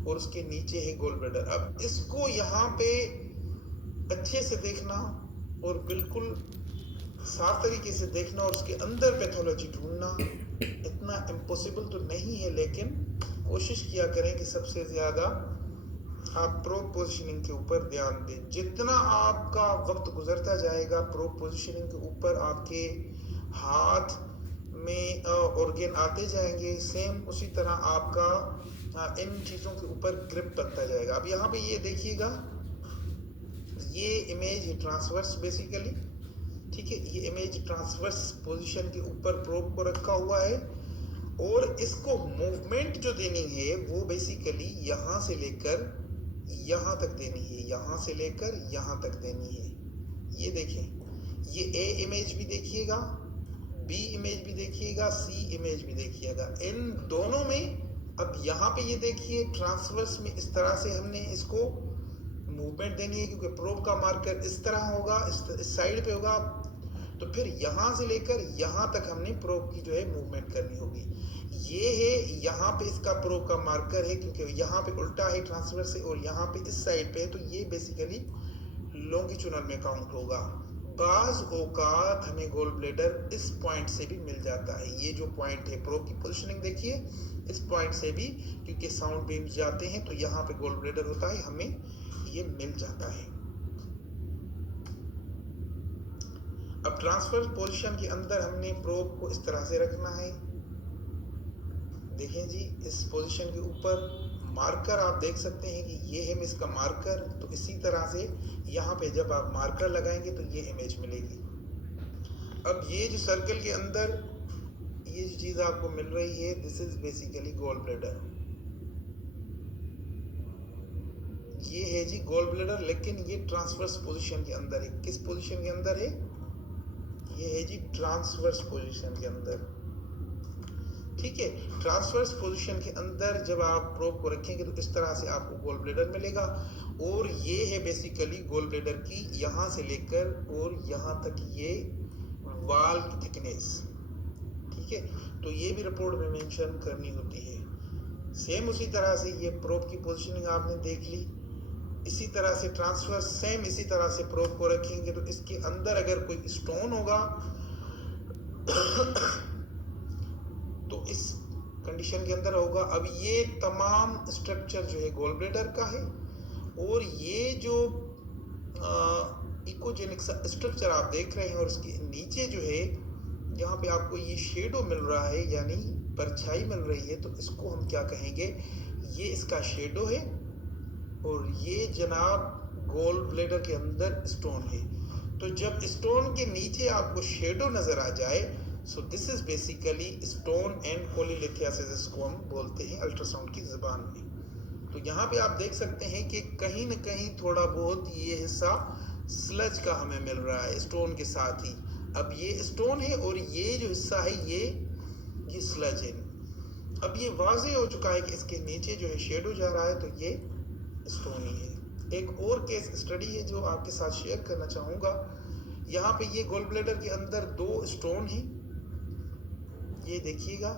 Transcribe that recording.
और उसके नीचे है गोल ब्लैडर। अब इसको यहाँ पे अच्छे से देखना और बिल्कुल साफ तरीके से देखना और उसके अंदर पैथोलॉजी ढूंढना इतना इम्पॉसिबल तो नहीं है, लेकिन कोशिश किया करें कि सबसे ज़्यादा आप प्रो पोजिशनिंग के ऊपर ध्यान दें। जितना आपका वक्त गुजरता जाएगा प्रो पोजिशनिंग के ऊपर आपके हाथ में ऑर्गन आते जाएंगे, सेम उसी तरह आपका इन चीज़ों के ऊपर ग्रिप बनता जाएगा। अब यहाँ पे ये देखिएगा, ये इमेज है ट्रांसवर्स बेसिकली, ठीक है। ये इमेज ट्रांसवर्स पोजीशन के ऊपर प्रोब को रखा हुआ है और इसको मूवमेंट जो देनी है वो बेसिकली यहाँ से लेकर यहाँ तक देनी है, यहाँ से लेकर यहाँ तक देनी है। ये देखें, ये ए इमेज भी देखिएगा, बी इमेज भी देखिएगा, सी इमेज भी देखिएगा। इन दोनों में अब यहाँ पे ये देखिए ट्रांसवर्स में इस तरह से हमने इसको मूवमेंट देनी है, क्योंकि प्रोब का मार्कर इस तरह होगा, इस साइड पे होगा। तो फिर यहाँ से लेकर यहाँ तक हमने प्रोब की जो है मूवमेंट करनी होगी। ये है यहाँ पे इसका प्रोब का मार्कर है, क्योंकि यहाँ पे उल्टा है ट्रांसवर्स से और यहाँ पे इस साइड पे है, तो ये बेसिकली लॉन्गिट्यूडनल में काउंट होगा। बाज औकात हमें गोल ब्लैडर इस पॉइंट से भी मिल जाता है। ये जो पॉइंट है प्रोब की पोजिशनिंग देखिए, इस पॉइंट से भी, क्योंकि साउंड वेव्स जाते हैं तो यहाँ पे गोल ब्लैडर होता है, हमें ये मिल जाता है। अब ट्रांसफर पोजीशन के अंदर हमने प्रोब को इस तरह से रखना है। देखें जी, इस पोजीशन के ऊपर मार्कर आप देख सकते हैं कि ये है इसका मार्कर। तो इसी तरह से यहाँ पे जब आप मार्कर लगाएंगे तो ये इमेज मिलेगी। अब ये जो सर्कल के अंदर ये जो चीज़ आपको मिल रही है, this is basically gall bladder. ये है जी गोल ब्लैडर, लेकिन ये ट्रांसवर्स पोजीशन के अंदर है। किस पोजीशन के अंदर है? ये है जी ट्रांसवर्स पोजीशन के अंदर, ठीक है। ट्रांसवर्स पोजीशन के अंदर जब आप प्रोब को रखेंगे तो इस तरह से आपको गोल ब्लैडर मिलेगा। और ये है बेसिकली गोल ब्लैडर की यहाँ से लेकर और यहाँ तक ये वाल की थिकनेस, ठीक है। तो ये भी रिपोर्ट में मेंशन करनी होती है। सेम उसी तरह से ये प्रोब की पोजीशनिंग आपने देख ली। इसी तरह से ट्रांसफर सेम इसी तरह से प्रोब को रखेंगे तो इसके अंदर अगर कोई स्टोन होगा तो इस कंडीशन के अंदर होगा। अब ये तमाम स्ट्रक्चर जो है गोल ब्लैडर का है और ये जो इकोजेनिक स्ट्रक्चर आप देख रहे हैं और इसके नीचे जो है यहाँ पे आपको ये शेडो मिल रहा है, यानी परछाई मिल रही है, तो इसको हम क्या कहेंगे? ये इसका शेडो है और ये जनाब गोल ब्लैडर के अंदर स्टोन है। तो जब स्टोन के नीचे आपको शेडो नजर आ जाए, so this is basically stone and cholelithiasis, इसको हम बोलते हैं अल्ट्रासाउंड की ज़बान में। तो यहाँ पे आप देख सकते हैं कि कहीं न कहीं थोड़ा बहुत ये हिस्सा स्लज का हमें मिल रहा है स्टोन के साथ ही। अब ये स्टोन है और ये जो हिस्सा है ये स्लज है। अब ये वाज़ेह हो चुका है कि इसके नीचे जो है शेडो जा रहा है, तो ये स्टोन ही है। एक और केस स्टडी है जो आपके साथ शेयर करना चाहूँगा। यहाँ पे ये गोल ब्लैडर के अंदर 2 स्टोन हैं, ये देखिएगा।